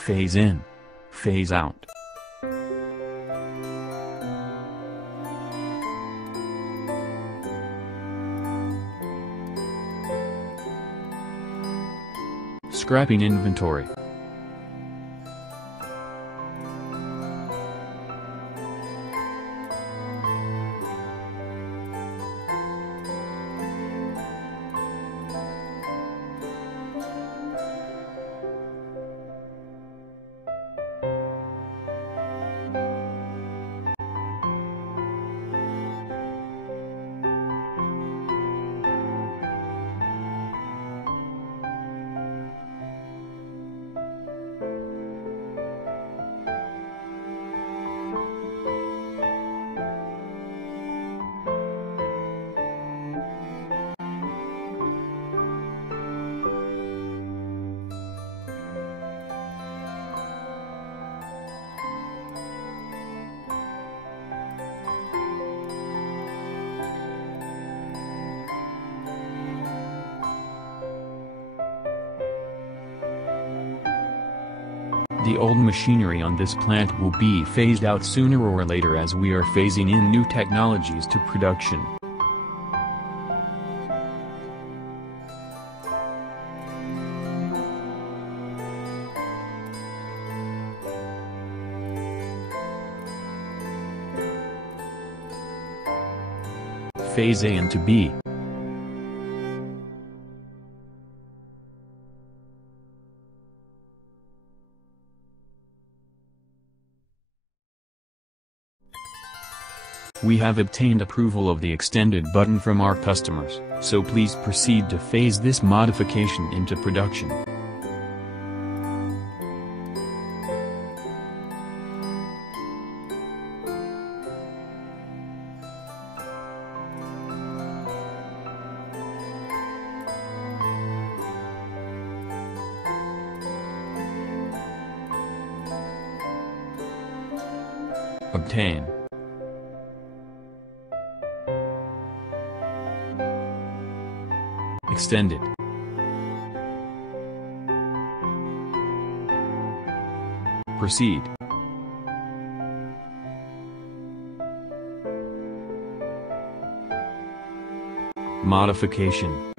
phase in, phase out. Scrapping inventory. The old machinery on this plant will be phased out sooner or later as we are phasing in new technologies to production. Phase A into B. We have obtained approval of the extended button from our customers, so please proceed to phase this modification into production. Obtain. Extended. Proceed. Modification.